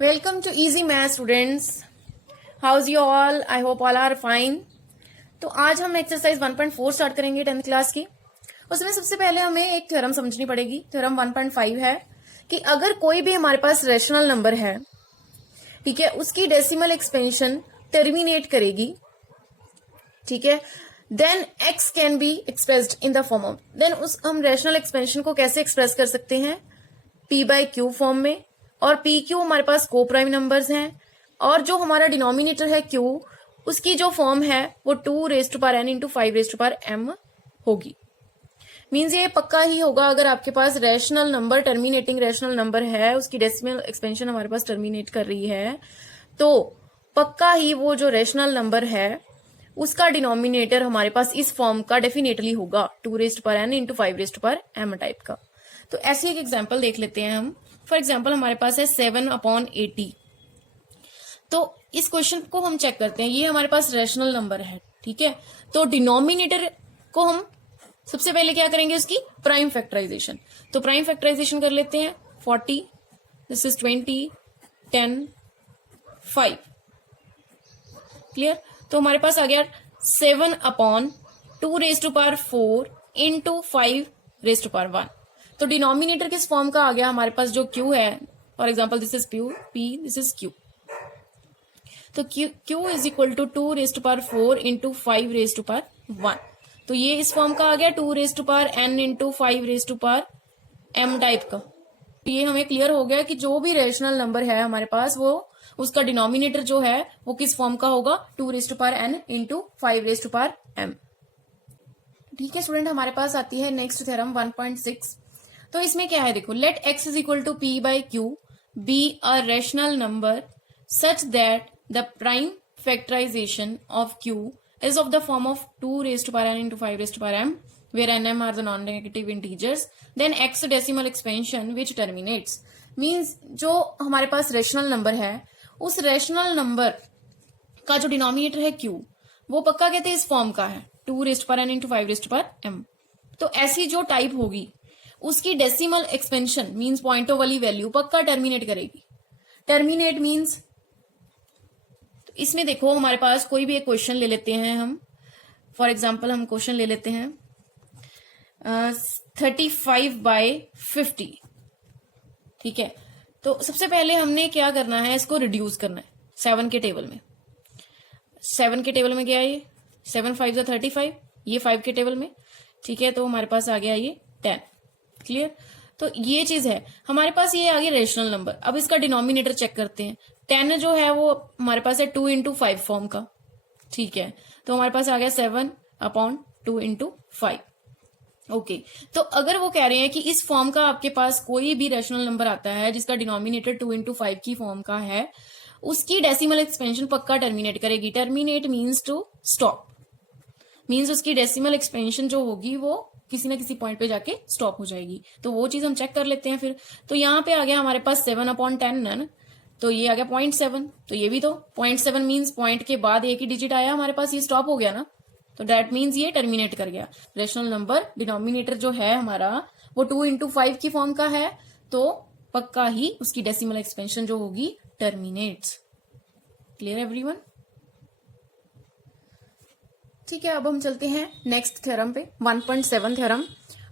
Welcome to Easy Math students. How's you all? I hope all are fine. तो आज हम exercise 1.4 start करेंगे 10th class की। उसमें सबसे पहले हमें एक थ्योरम समझनी पड़ेगी। थ्योरम 1.5 है कि अगर कोई भी हमारे पास रेशनल नंबर है, ठीक है, उसकी डेसिमल एक्सपेंशन टर्मिनेट करेगी, ठीक है, then x can be expressed in the form of, then उस हम रेशनल एक्सपेंशन को कैसे एक्सप्रेस कर सकते हैं, p/q फॉर्म में। और पी क्यू हमारे पास को प्राइम नंबर्स हैं और जो हमारा डिनोमिनेटर है क्यू, उसकी जो फॉर्म है वो 2n इंटू 5m होगी। मीन्स ये पक्का ही होगा अगर आपके पास rational number, terminating rational number है, उसकी डेसिमल एक्सपेंशन हमारे पास टर्मिनेट कर रही है, तो पक्का ही वो जो रेशनल नंबर है उसका डिनोमिनेटर हमारे पास इस फॉर्म का डेफिनेटली होगा 2n इंटू 5m टाइप का। तो ऐसी एक एग्जाम्पल देख लेते हैं हम। फॉर एग्जाम्पल हमारे पास है 7/80। तो इस क्वेश्चन को हम चेक करते हैं, ये हमारे पास रेशनल नंबर है, ठीक है। तो डिनोमिनेटर को हम सबसे पहले क्या करेंगे, उसकी प्राइम फैक्टराइजेशन। तो प्राइम फैक्टराइजेशन कर लेते हैं। 40, दिस इज 20, 10, 5। क्लियर। तो हमारे पास आ गया 7/2⁴ इंटू 5⁻1। तो डिनोमिनेटर किस फॉर्म का आ गया हमारे पास, जो क्यू है, for example this is p, this is q. तो q is equal to 2⁴ into 5⁻1। तो ये इस फॉर्म का आ गया 2n इंटू 5m टाइप का। तो ये हमें क्लियर हो गया कि जो भी रेशनल नंबर है हमारे पास, वो उसका डिनोमिनेटर जो है वो किस फॉर्म का होगा, 2n इंटू 5m। ठीक है स्टूडेंट, हमारे पास आती है नेक्स्ट थ्योरम 1.6। तो इसमें क्या है, देखो, let x is equal to p/q be a rational number such that the prime factorization of q is of the form of 2n into 5m, where nm are the non-negative integers, then x decimal expansion which terminates। Means जो हमारे पास rational number है, उस rational number का जो denominator है q, वो पक्का कहते हैं इस फॉर्म का है 2n into 5m। तो ऐसी जो टाइप होगी उसकी डेसिमल एक्सपेंशन मीन्स पॉइंटों वाली वैल्यू पक्का टर्मिनेट करेगी। टर्मिनेट मीन्स, तो इसमें देखो हमारे पास कोई भी एक क्वेश्चन ले लेते हैं हम। फॉर एग्जाम्पल हम क्वेश्चन ले लेते हैं 35/50। ठीक है। तो सबसे पहले हमने क्या करना है, इसको रिड्यूस करना है 7 के टेबल में। 7 के टेबल में गया ये 7 5 35, ये 5 के टेबल में, ठीक है। तो हमारे पास आ गया ये 10। क्लियर। तो ये चीज है हमारे पास, ये आ गया रेशनल नंबर। अब इसका डिनोमिनेटर चेक करते हैं। 10 जो है वो हमारे पास है 2 इंटू 5 फॉर्म का, ठीक है। तो हमारे पास आ गया 7/2 इंटू 5। ओके। तो अगर वो कह रहे हैं कि इस फॉर्म का आपके पास कोई भी रेशनल नंबर आता है जिसका डिनोमिनेटर 2 इंटू 5 की फॉर्म का है, उसकी डेसिमल एक्सपेंशन पक्का टर्मिनेट करेगी। Terminate means to stop, means उसकी डेसिमल एक्सपेंशन जो होगी वो किसी ना किसी पॉइंट पे जाके स्टॉप हो जाएगी। तो वो चीज हम चेक कर लेते हैं फिर। तो यहाँ पे आ गया हमारे पास 7/10 है ना, तो ये आ गया 0.7। तो ये भी तो 0.7 मीन्स पॉइंट के बाद एक ही डिजिट आया हमारे पास, ये स्टॉप हो गया ना, तो दैट मीन्स ये टर्मिनेट कर गया। रेशनल नंबर डिनोमिनेटर जो है हमारा वो 2 इंटू 5 की फॉर्म का है, तो पक्का ही उसकी डेसिमल एक्सपेंशन जो होगी टर्मिनेट्स। Clear everyone. ठीक है, अब हम चलते हैं नेक्स्ट थ्योरम पे, 1.7 थ्योरम।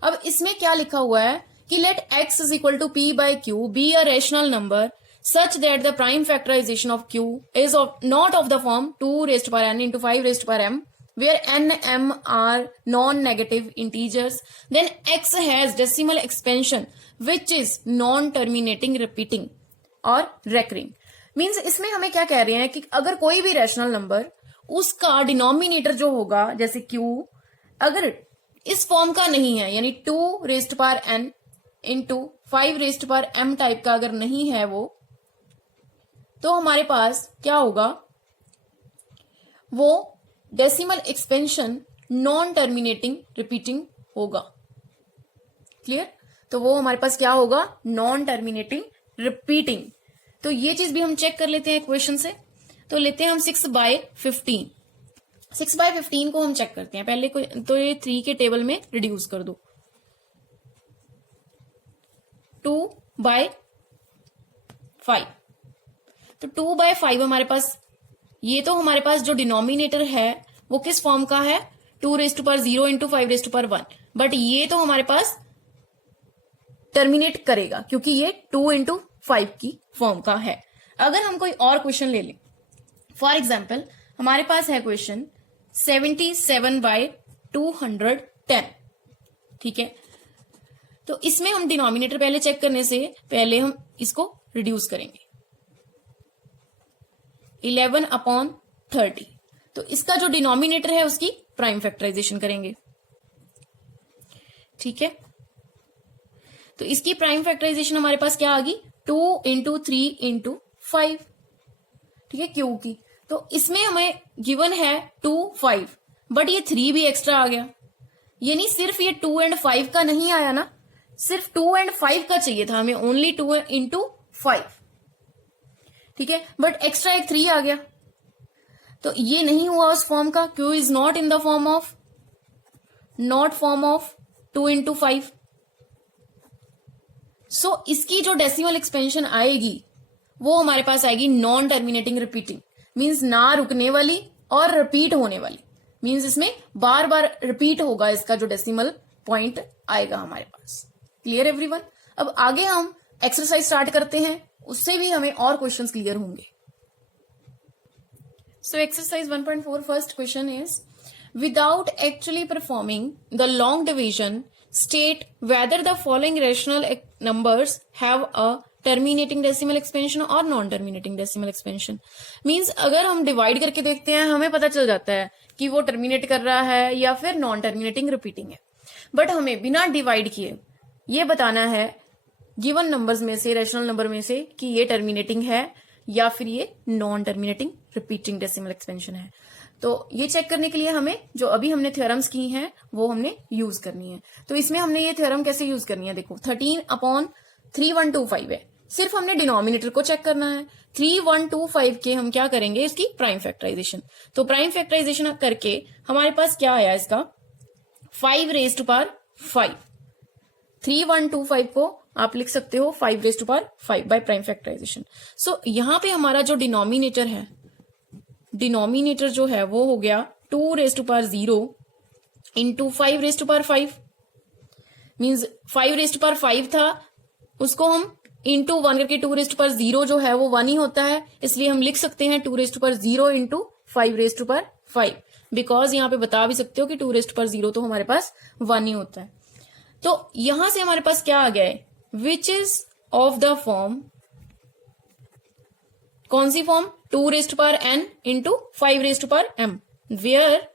अब इसमें क्या लिखा हुआ है कि let x is equal to p/q be a rational number such that the prime factorization of q is not of the form 2n into 5m, where nm are non-negative integers, then x has decimal expansion which is non-terminating, repeating or recurring। Means इसमें हमें क्या कह रहे हैं कि अगर कोई भी रेशनल नंबर, उसका डिनोमिनेटर जो होगा जैसे q, अगर इस फॉर्म का नहीं है, यानी 2n इंटू 5m टाइप का अगर नहीं है वो, तो हमारे पास क्या होगा, वो decimal expansion non terminating repeating होगा। क्लियर। तो वो हमारे पास क्या होगा, नॉन टर्मिनेटिंग रिपीटिंग। तो ये चीज भी हम चेक कर लेते हैं क्वेश्चन से। तो लेते हैं हम 6/15। 6/15 को हम चेक करते हैं पहले। तो ये 3 के टेबल में रिड्यूस कर दो, 2/5। तो 2/5 हमारे पास, ये तो हमारे पास जो डिनोमिनेटर है वो किस फॉर्म का है, 2⁻0 इंटू 5⁻1, बट ये तो हमारे पास टर्मिनेट करेगा क्योंकि ये 2 × 5 की फॉर्म का है। अगर हम कोई और क्वेश्चन ले लें, फॉर एग्जाम्पल हमारे पास है क्वेश्चन 77/210, ठीक है। तो इसमें हम डिनोमिनेटर पहले चेक करने से पहले हम इसको रिड्यूस करेंगे, 11/30। तो इसका जो डिनोमिनेटर है उसकी प्राइम फैक्टराइजेशन करेंगे, ठीक है। तो इसकी प्राइम फैक्टराइजेशन हमारे पास क्या आ गई, 2 × 3 × 5, ठीक है, क्यू की। तो इसमें हमें गिवन है 2, 5, बट ये 3 भी एक्स्ट्रा आ गया, यानी सिर्फ ये 2 और 5 का नहीं आया ना, सिर्फ 2 और 5 का चाहिए था हमें, ओनली 2 × 5, ठीक है, बट एक्स्ट्रा एक 3 आ गया। तो ये नहीं हुआ उस फॉर्म का, Q is not in the form of, not form of 2 × 5। सो इसकी जो डेसिमल एक्सपेंशन आएगी वो हमारे पास आएगी नॉन टर्मिनेटिंग रिपीटिंग, मींस ना रुकने वाली और रिपीट होने वाली, मींस इसमें बार बार रिपीट होगा, इसका जो डेसिमल पॉइंट आएगा हमारे पास। Clear everyone. अब आगे हम एक्सरसाइज स्टार्ट करते हैं, उससे भी हमें और क्वेश्चंस क्लियर होंगे। So exercise 1.4 first question is, without actually performing the long division state whether the following rational numbers have a terminating decimal expansion or non terminating decimal expansion. Means अगर हम divide करके देखते हैं हमें पता चल जाता है कि वो टर्मिनेट कर रहा है या फिर नॉन टर्मिनेटिंग रिपीटिंग है, बट हमें बिना डिवाइड किए ये बताना है गिवन नंबर्स में से, रैशनल नंबर में से, कि ये टर्मिनेटिंग है या फिर ये non terminating repeating decimal expansion है। तो ये चेक करने के लिए हमें जो अभी हमने थ्योरम्स की हैं वो हमने यूज करनी है। तो इसमें हमने ये थ्योरम कैसे यूज करनी है, देखो 13/3125 है, सिर्फ हमने डिनोमिनेटर को चेक करना है। 3125 के हम क्या करेंगे, इसकी प्राइम फैक्टराइजेशन। तो प्राइम फैक्टराइजेशन करके हमारे पास क्या आया, इसका 5⁻5। 3125 को आप लिख सकते हो 5⁻5 बाय प्राइम फैक्टराइजेशन। सो यहां पे हमारा जो डिनोमिनेटर है, डिनोमिनेटर जो है वो हो गया 2⁻0 इंटू 5⁻5, मीन्स 5⁻5 था, उसको हम इंटू 1 करके 2⁻0 जो है वो 1 ही होता है, इसलिए हम लिख सकते हैं 2⁻0 इंटू 5⁻5, बिकॉज यहां पे बता भी सकते हो कि 2⁻0 तो हमारे पास 1 ही होता है। तो यहां से हमारे पास क्या आ गया है, which is of the form, कौन सी form, 2⁻n into 5⁻m, where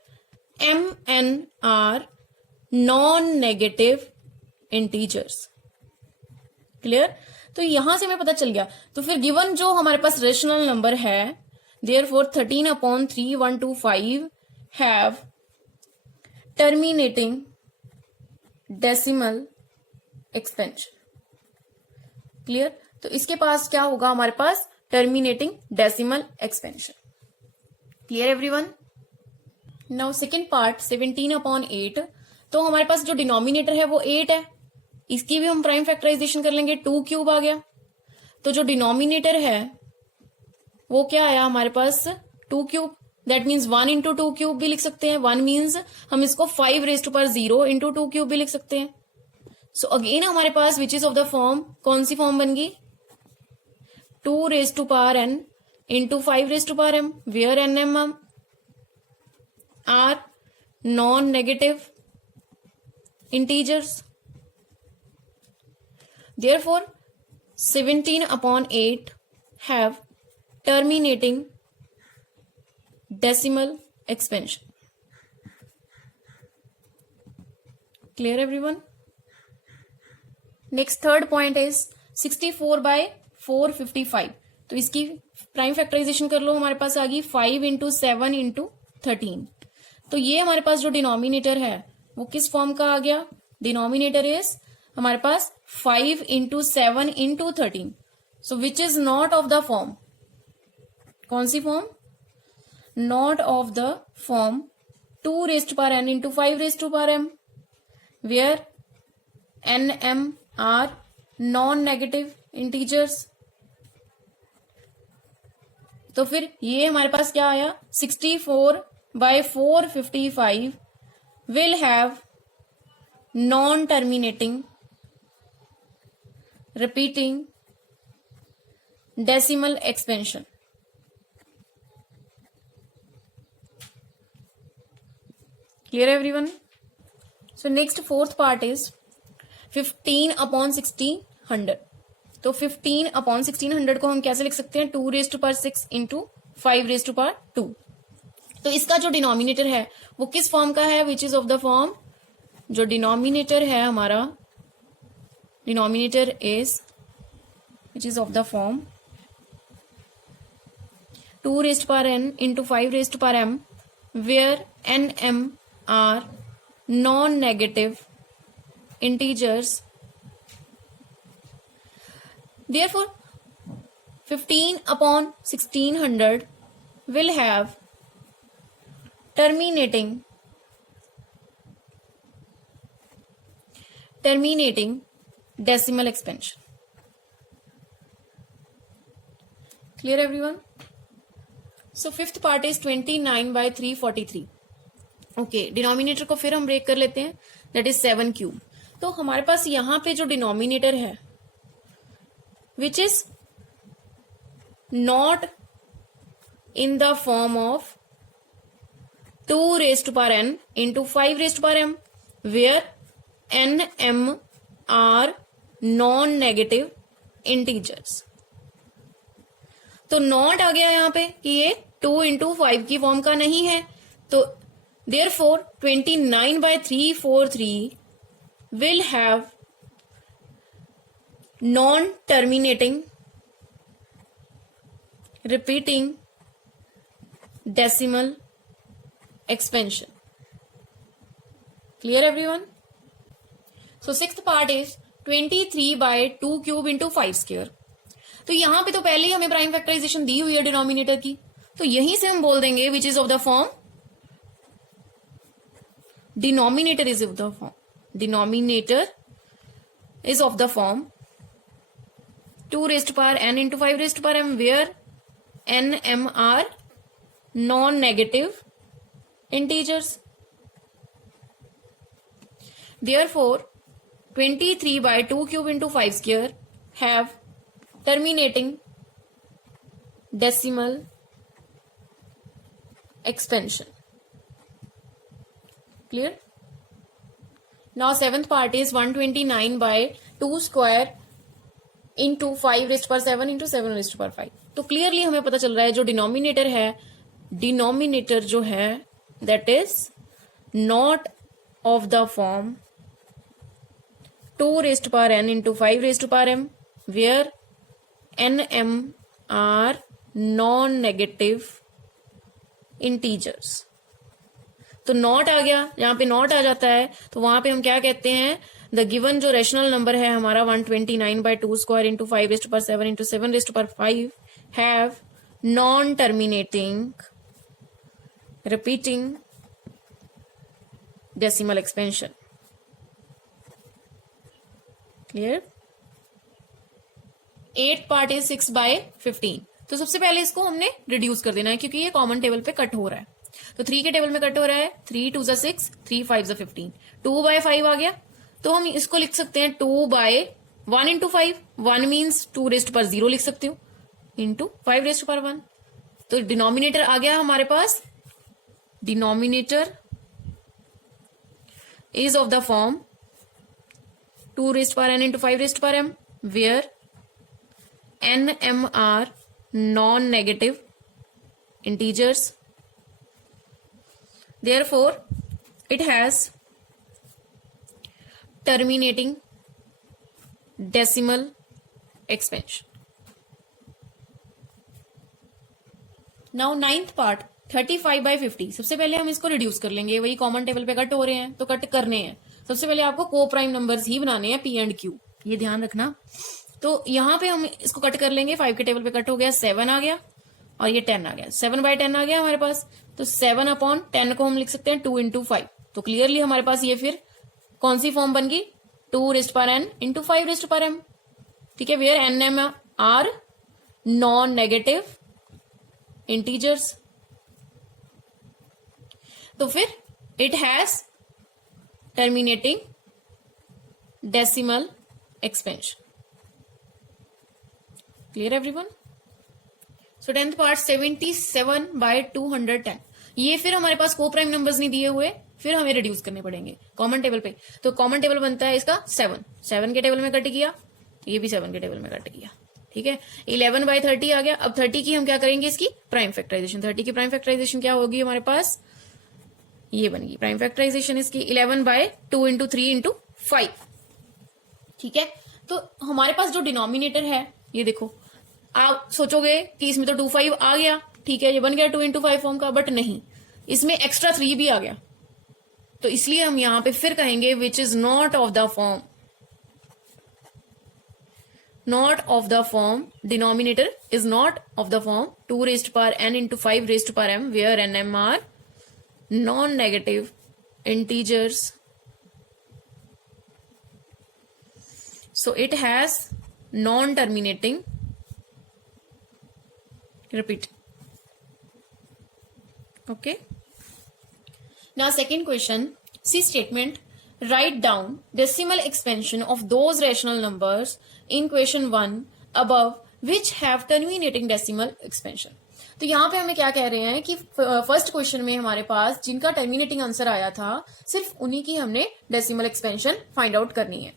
mn are non negative integers. Clear. तो यहां से हमें पता चल गया। तो फिर गिवन जो हमारे पास रेशनल नंबर है, therefore 13/3125 have terminating decimal expansion. Clear. तो इसके पास क्या होगा, हमारे पास terminating decimal expansion. Clear everyone. Now second part 17/8। तो हमारे पास जो डिनोमिनेटर है वो 8 है, इसकी भी हम प्राइम फैक्टराइजेशन कर लेंगे, 2³ आ गया। तो जो डिनोमिनेटर है वो क्या आया हमारे पास, 2³, दैट मीन्स 1 इंटू 2³ भी लिख सकते हैं। 1 मीन्स हम इसको 5⁻0 इंटू 2³ भी लिख सकते हैं। सो अगेन हमारे पास which is of the form, कौन सी फॉर्म बन गई, 2⁻n into 5⁻m, where nm are non negative integers. Therefore, 17/8 have terminating decimal expansion. Clear everyone? Next third point is 64/455. तो इसकी प्राइम फैक्टराइजेशन कर लो, हमारे पास आ गई 5 इंटू 7 इंटू 13। तो ये हमारे पास जो डिनोमिनेटर है वो किस फॉर्म का आ गया, डिनोमिनेटर इज हमारे पास 5 into 7 into 13। So which is not of the form, कौन सी form, not of the form 2⁻n into 5⁻m, where nm are non negative integers. तो फिर ये हमारे पास क्या आया, 64/455 will have non terminating repeating decimal expansion. Clear everyone? So next fourth part is 15/1600. तो 15/1600 को हम कैसे लिख सकते हैं, 2⁶ इंटू 5⁵2. तो इसका जो डिनोमिनेटर है वो किस फॉर्म का है, which is of the form, जो डिनोमिनेटर है हमारा, denominator is which is of the form 2⁻n into 5⁻m where nm are non-negative integers. Therefore 15/1600 will have terminating decimal expansion. Clear everyone? So fifth part is 29/343. Okay, denominator को फिर हम break कर लेते हैं, that is 7 cube. तो हमारे पास यहां पे जो डिनोमिनेटर है which is not in the form of 2⁻n into 5⁻m where nm are non negative integers. तो नॉट आ गया यहां पे कि ये 2 इंटू 5 की फॉर्म का नहीं है. तो therefore 29/343 will have non-terminating repeating decimal expansion. Clear everyone? So sixth part is 23/2 cube into 5 square. तो यहां पे तो पहले ही हमें प्राइम फैक्टराइजेशन दी हुई है डिनोमिनेटर की, तो यहीं से हम बोल देंगे विच is of the form, denominator is of the form 2⁻n into 5⁻m where nm are non-negative integers. Therefore 23/2 cube into 5 square have terminating decimal expansion. Clear? Now seventh part is 129/2 square into 5⁻7 into 7�5. तो clearly हमें पता चल रहा है जो denominator जो है that is not of the form 2⁻n into 5⁻m where nm are non-negative integers. तो नॉट आ गया, यहाँ पे नॉट आ जाता है तो वहां पे हम क्या कहते हैं, द गिवन जो रेशनल नंबर है हमारा 129/2 square into 5⁻7 into 7�5 have non terminating repeating decimal expansion. Clear? 8th part is 6/15. तो सबसे पहले इसको हमने रिड्यूस कर देना है क्योंकि ये कॉमन टेबल पे कट हो रहा है. तो 3 के टेबल में कट हो रहा है, 3 2 6, 3 5 15, 2/5 आ गया. तो हम इसको लिख सकते हैं 2/1 इंटू 5, 1 मीन्स 2⁻0 लिख सकते हो इंटू 5⁻1. तो डिनोमिनेटर आ गया हमारे पास, denominator is of the form 2⁻n into 5⁻m where nm are non negative integers. Therefore, it has terminating decimal expansion. Now 9th part 35/50. सबसे पहले हम इसको रिड्यूस कर लेंगे, वही कॉमन टेबल पे कट हो रहे हैं तो कट करने हैं. सबसे पहले आपको को प्राइम नंबर्स ही बनाने हैं P and Q, ये ध्यान रखना. तो यहां पे हम इसको कट कर लेंगे. 5 के टेबल पे कट हो गया, 7 आ गया और ये 10 आ गया, 7/10 आ गया हमारे पास. तो 7/10 को हम लिख सकते हैं 2 इंटू 5. तो क्लियरली हमारे पास ये फिर कौन सी फॉर्म बन गई, 2⁻n इंटू 5⁻m. ठीक है, where nm are non negative integers, तो फिर it has terminating decimal expansion. Clear everyone? So 10th part 77/210। ये फिर हमारे पास को प्राइम नंबर्स नहीं दिए हुए, फिर हमें रिड्यूस करने पड़ेंगे कॉमन टेबल पे। तो कॉमन टेबल बनता है इसका 7 के टेबल में कट किया, ये भी 7 के टेबल में कट गया, ठीक है। 11/30 आ गया। अब 30 की हम क्या करेंगे, इसकी प्राइम फैक्टराइजेशन। 30 की प्राइम फैक्टराइजेशन क्या होगी हमारे पास, ये बनेगी प्राइम फैक्टराइजेशन इसकी 11/2 × 3 × 5, ठीक है। तो हमारे पास जो डिनोमिनेटर है, ये देखो, आप सोचोगे कि इसमें तो 25 आ गया, ठीक है, ये बन गया 2 × 5 फॉर्म का, बट नहीं, इसमें एक्स्ट्रा 3 भी आ गया। तो इसलिए हम यहां पे फिर कहेंगे विच is not of the form, not of the form, denominator is not of the form 2 raised to power n into 5 raised to power m, where n m are non-negative integers. So it has non-terminating, repeat, okay. Now second question, C statement, write down decimal expansion of those rational numbers in question 1 above which have terminating decimal expansion। तो यहाँ पे हमें क्या कह रहे हैं कि first question में हमारे पास जिनका टर्मिनेटिंग आंसर आया था, सिर्फ उन्हीं की हमने डेसिमल एक्सपेंशन फाइंड आउट करनी है।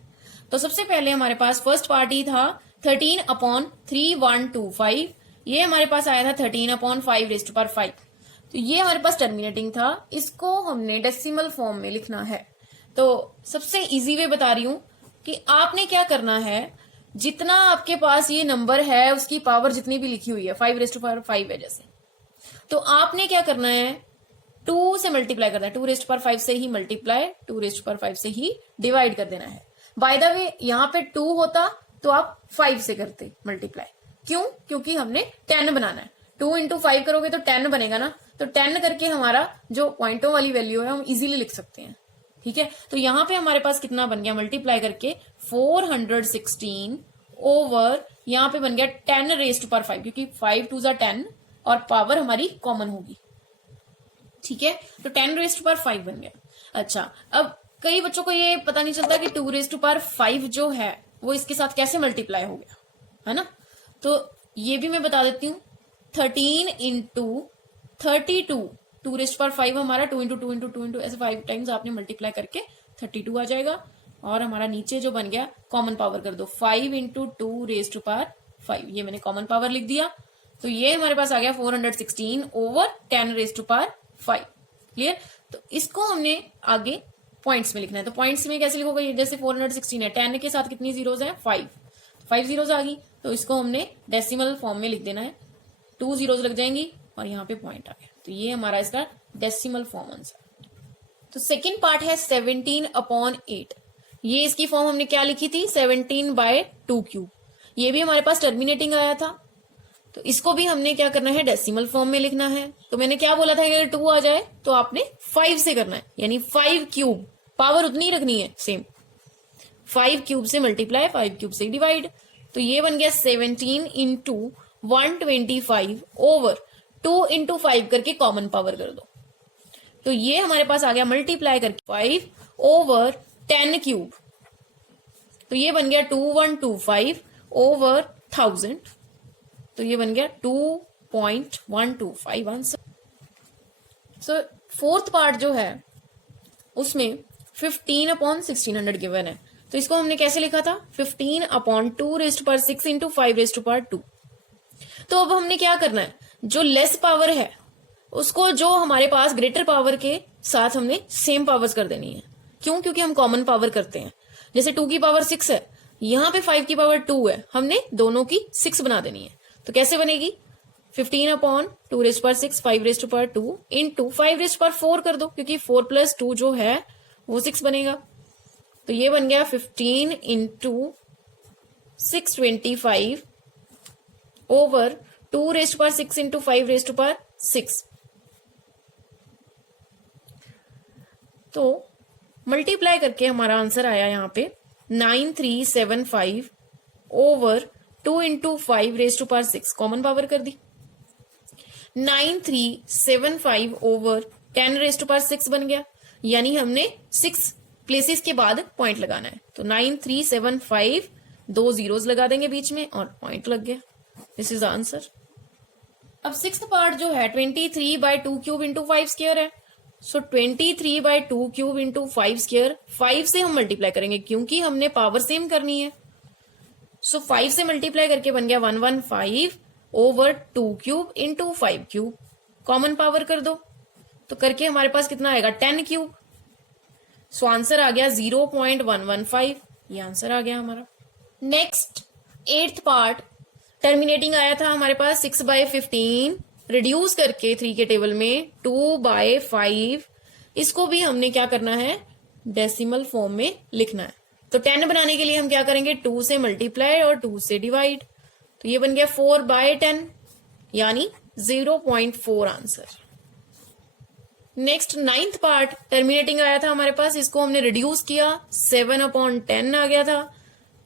तो सबसे पहले हमारे पास फर्स्ट पार्ट ही था 13/3125, ये हमारे पास आया था 13/5 तो ये हमारे पास टर्मिनेटिंग था, इसको हमने डेसिमल फॉर्म में लिखना है। तो सबसे इजी वे बता रही हूं कि आपने क्या करना है, जितना आपके पास ये नंबर है उसकी पावर जितनी भी लिखी हुई है 5 है जैसे, तो आपने क्या करना है, 2 से मल्टीप्लाई करना है, 2 से ही मल्टीप्लाई, 2 से ही डिवाइड कर देना है। बाय द वे यहाँ पे 2 होता तो आप 5 से करते मल्टीप्लाई, क्यों, क्योंकि हमने 10 बनाना है। 2 × 5 करोगे तो 10 बनेगा ना, तो 10 करके हमारा जो पॉइंटों वाली वैल्यू है हम इजीली लिख सकते हैं, ठीक है। तो यहां पे हमारे पास कितना बन गया, मल्टीप्लाई करके 416 ओवर, यहां पे बन गया 10 raised to power 5, क्योंकि 5 2 10 और पावर हमारी कॉमन होगी, ठीक है। तो 10 raised to power 5 बन गया। अच्छा, अब कई बच्चों को ये पता नहीं चलता कि 2 raised to power 5 जो है वो इसके साथ कैसे मल्टीप्लाई हो गया, है ना। तो ये भी मैं बता देती हूँ, 13 × 32, 2 raised to power 5 हमारा 2 × 2 × 2 × ऐसे 5 टाइम्स आपने मल्टीप्लाई करके 32 आ जाएगा। और हमारा नीचे जो बन गया, कॉमन पावर कर दो, 5 × 2 raised to power 5, ये मैंने कॉमन पावर लिख दिया। तो ये हमारे पास आ गया 416 over 10 raised to power 5। Clear? तो इसको हमने आगे पॉइंट्स में लिखना है। तो पॉइंट्स में कैसे लिखोगे, जैसे 416 है, 10 के साथ कितनी जीरोज है, 5 जीरोज आ गई, तो इसको हमने डेसिमल फॉर्म में लिख देना है, 2 जीरोज लग जाएंगी और यहाँ पे पॉइंट आ गया। तो ये हमारा इसका डेसिमल फॉर्म आंसर। तो सेकेंड पार्ट है 17/8, ये इसकी फॉर्म हमने क्या लिखी थी, 17/2 ये भी हमारे पास टर्मिनेटिंग आया था, तो इसको भी हमने क्या करना है, डेसिमल फॉर्म में लिखना है। तो मैंने क्या बोला था, अगर 2 आ जाए तो आपने 5 से करना है, यानी 5 पावर उतनी रखनी है सेम, 5 से मल्टीप्लाई, 5 से डिवाइड। तो ये बन गया 17 × 125 ओवर 2 × 5 करके कॉमन पावर कर दो, तो ये हमारे पास आ गया मल्टीप्लाई करके 5 ओवर 10 तो ये बन गया 2125 ओवर 1000, तो ये बन गया 2.125 आंसर। सो फोर्थ पार्ट जो है उसमें 15/1600 गिवन है, तो इसको हमने कैसे लिखा था, 15/2 raised to power 6 × 5 raised to power 2। तो अब हमने क्या करना है, जो लेस पावर है उसको जो हमारे पास ग्रेटर पावर के साथ हमने सेम पावर्स कर देनी है। क्यों, क्योंकि हम कॉमन पावर करते हैं। जैसे 2 की पावर 6 है, यहाँ पे 5 की पावर 2 है, हमने दोनों की 6 बना देनी है। तो कैसे बनेगी, 15/2 raised to power 6 5 raised to power 2 into 5 raised to power 4 कर दो, क्योंकि 4 + 2 जो है वो 6 बनेगा। तो ये बन गया 15 × 625 over 2 raised to power 6 × 5 raised to power 6। तो मल्टीप्लाई करके हमारा आंसर आया यहाँ पे 9375 over 2 × 5 raised to power 6, common power कर दी। 9375 ओवर 10⁻6 बन गया, यानी हमने 6 प्लेसेस के बाद पॉइंट लगाना है। तो 9375, 2 जीरोस लगा देंगे बीच में और पॉइंट लग गया। This is answer. अब सिक्स्थ पार्ट जो है 23/2 क्यूब इंटू 5 स्क्वायर है। सो 23/2 क्यूब इंटू 5 स्क्वायर, 5 से हम मल्टीप्लाई करेंगे क्योंकि हमने पावर सेम करनी है। सो 5 से मल्टीप्लाई करके बन गया 115 over 2 cube into 5 cube. Common power कर दो तो करके हमारे पास कितना आएगा 10 क्यूब। सो आंसर आ गया 0.115। ये आंसर आ गया हमारा। नेक्स्ट एट्थ पार्ट टर्मिनेटिंग आया था हमारे पास 6/15, रिड्यूस करके 3 के टेबल में 2/5। इसको भी हमने क्या करना है, डेसिमल फॉर्म में लिखना है। तो 10 बनाने के लिए हम क्या करेंगे, 2 से मल्टीप्लाई और 2 से डिवाइड। तो ये बन गया 4/10 यानी 0.4 answer. Next ninth part terminating आया था हमारे पास, इसको हमने रिड्यूस किया 7/10 आ गया था।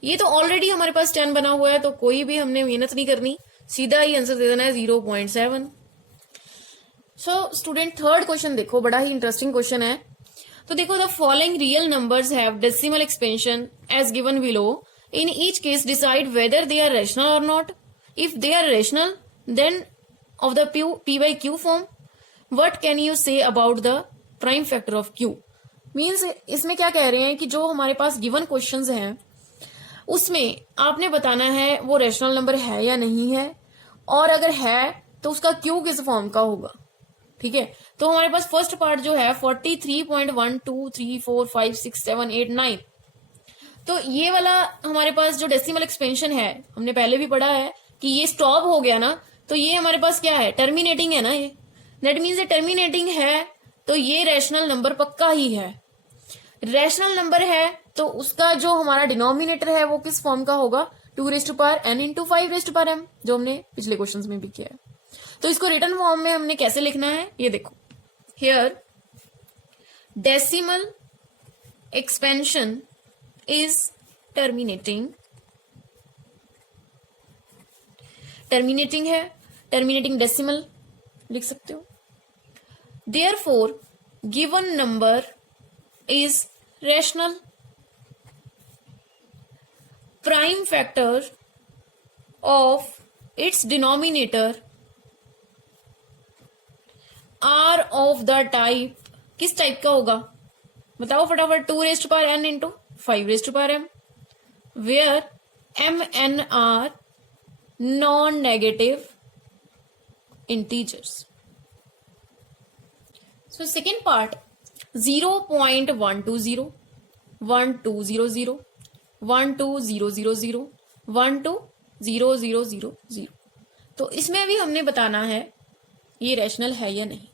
ये तो ऑलरेडी हमारे पास 10 बना हुआ है तो कोई भी हमने मेहनत नहीं करनी, सीधा ही आंसर दे देना है 0.7। सो स्टूडेंट थर्ड क्वेश्चन देखो, बड़ा ही इंटरेस्टिंग क्वेश्चन है। तो देखो, the following real numbers have decimal expansion as given below. In each case decide whether they are rational or not. If they are rational then of the p/q form, what can you say about the prime factor of q। Means इसमें क्या कह रहे हैं कि जो हमारे पास given questions हैं उसमें आपने बताना है वो रेशनल नंबर है या नहीं है, और अगर है तो उसका क्यू किस फॉर्म का होगा। ठीक है, तो हमारे पास फर्स्ट पार्ट जो है 43.123456789, तो ये वाला हमारे पास जो डेसिमल एक्सपेंशन है हमने पहले भी पढ़ा है कि ये स्टॉप हो गया ना, तो ये हमारे पास क्या है, टर्मिनेटिंग है ना। ये दैट मीन्स ये टर्मिनेटिंग है तो ये रैशनल नंबर पक्का ही है। रैशनल नंबर है तो उसका जो हमारा डिनोमिनेटर है वो किस फॉर्म का होगा, 2n इंटू 5m, जो हमने पिछले क्वेश्चंस में भी किया है। तो इसको रिटर्न फॉर्म में हमने कैसे लिखना है, ये देखो, here decimal expansion is terminating है, टर्मिनेटिंग डेसिमल लिख सकते हो। Therefore given number is rational. Prime factor of its denominator are of the type, किस टाइप का होगा बताओ फटाफट, 2n into 5m, where mn are non-negative integers. So second part 0.120, 1200, 12000, 12000। तो इसमें भी हमने बताना है ये रैशनल है या नहीं।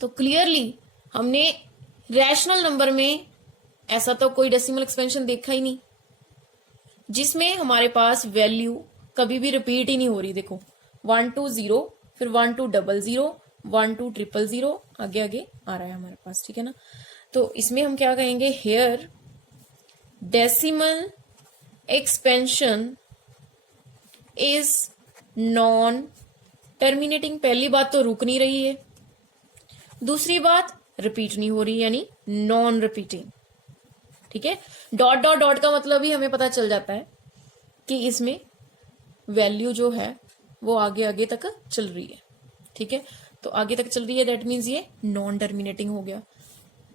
तो क्लियरली हमने रैशनल नंबर में ऐसा तो कोई डेसिमल एक्सपेंशन देखा ही नहीं जिसमें हमारे पास वैल्यू कभी भी रिपीट ही नहीं हो रही। देखो 120, फिर 1200, 12000, आगे आगे आ रहा है हमारे पास, ठीक है ना। तो इसमें हम क्या कहेंगे, here decimal expansion is non terminating. पहली बात तो रुक नहीं रही है, दूसरी बात रिपीट नहीं हो रही यानी नॉन रिपीटिंग। ठीक है, डॉट डॉट डॉट का मतलब ही हमें पता चल जाता है कि इसमें वैल्यू जो है वो आगे आगे तक चल रही है। ठीक है, तो आगे तक चल रही है, दैट मीन्स ये नॉन टर्मिनेटिंग हो गया।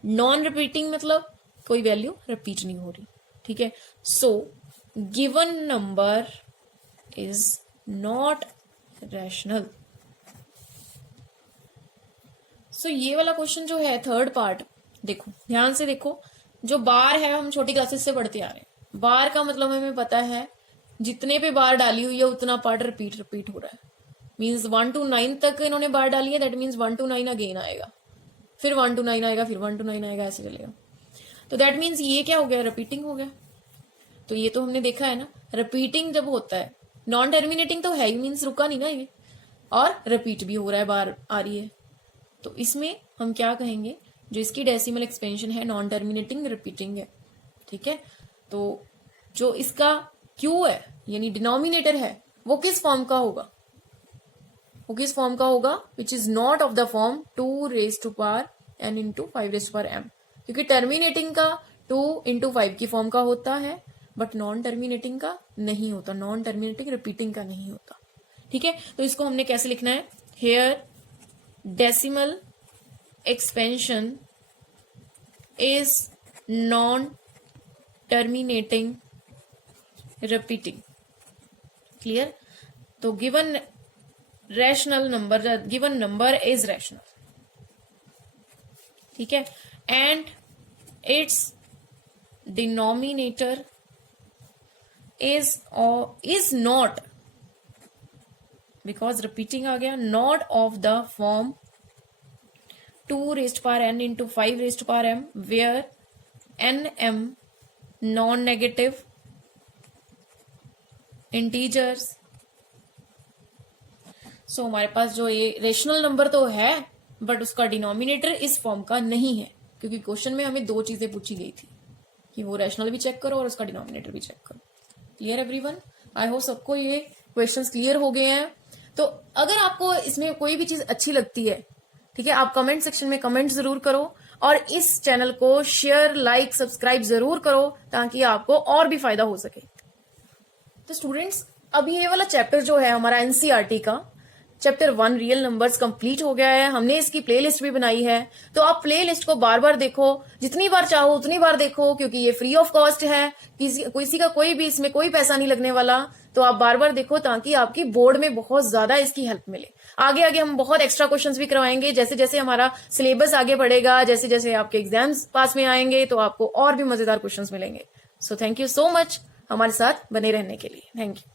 नॉन रिपीटिंग मतलब कोई वैल्यू रिपीट नहीं हो रही। ठीक है, so given number is not rational. So ये वाला क्वेश्चन जो है थर्ड पार्ट, देखो ध्यान से देखो, जो बार है हम छोटी क्लासेस से पढ़ते आ रहे हैं। बार का मतलब हमें पता है जितने पे बार डाली हुई है उतना पार्ट रिपीट हो रहा है। मीन्स 1 to 9 तक इन्होंने बार डाली है, दैट मीन्स 1 to 9 अगेन आएगा, फिर 1 to 9 आएगा, फिर 1 to 9 आएगा, ऐसे चलेगा। तो दैट मीन्स ये क्या हो गया, रिपीटिंग हो गया। तो ये तो हमने देखा है ना, रिपीटिंग जब होता है, नॉन टर्मिनेटिंग तो है ही, मीन्स रुका नहीं ना ये, और रिपीट भी हो रहा है, बार आ रही है। तो इसमें हम क्या कहेंगे, जो इसकी डेसिमल एक्सपेंशन है नॉन टर्मिनेटिंग रिपीटिंग है। ठीक है, तो जो इसका क्यू है यानी डिनोमिनेटर है वो किस फॉर्म का होगा, वो किस फॉर्म का होगा, विच is not of the form 2 raised to power n into 5 raised to power m, क्योंकि टर्मिनेटिंग का 2 into 5 की फॉर्म का होता है बट नॉन टर्मिनेटिंग का नहीं होता, नॉन टर्मिनेटिंग रिपीटिंग का नहीं होता। ठीक है, तो इसको हमने कैसे लिखना है, here decimal expansion is non terminating repeating. Clear, तो given rational number, given number is rational, ठीक है, and its denominator is not, because repeating आ गया, not of the form 2 raised to power n into 5 raised to power m, where nm non-negative integers। सो हमारे पास जो ये rational number तो है but उसका डिनोमिनेटर इस फॉर्म का नहीं है, क्योंकि क्वेश्चन में हमें दो चीजें पूछी गई थी कि वो रैशनल भी चेक करो और उसका डिनोमिनेटर भी चेक करो। क्लियर एवरीवन, आई होप सबको ये क्वेश्चंस क्लियर हो गए हैं। तो अगर आपको इसमें कोई भी चीज अच्छी लगती है, ठीक है, आप कमेंट सेक्शन में कमेंट जरूर करो और इस चैनल को शेयर, लाइक, सब्सक्राइब जरूर करो ताकि आपको और भी फायदा हो सके। तो स्टूडेंट्स, अभी ये वाला चैप्टर जो है हमारा एनसीईआरटी का चैप्टर 1 रियल नंबर्स कंप्लीट हो गया है। हमने इसकी प्लेलिस्ट भी बनाई है, तो आप प्लेलिस्ट को बार बार देखो, जितनी बार चाहो उतनी बार देखो, क्योंकि ये फ्री ऑफ कॉस्ट है, किसी का कोई भी इसमें कोई पैसा नहीं लगने वाला। तो आप बार बार देखो ताकि आपकी बोर्ड में बहुत ज्यादा इसकी हेल्प मिले। आगे आगे हम बहुत एक्स्ट्रा क्वेश्चंस भी करवाएंगे, जैसे जैसे हमारा सिलेबस आगे बढ़ेगा, जैसे जैसे आपके एग्जाम्स पास में आएंगे तो आपको और भी मजेदार क्वेश्चंस मिलेंगे। So thank you so much हमारे साथ बने रहने के लिए। Thank you.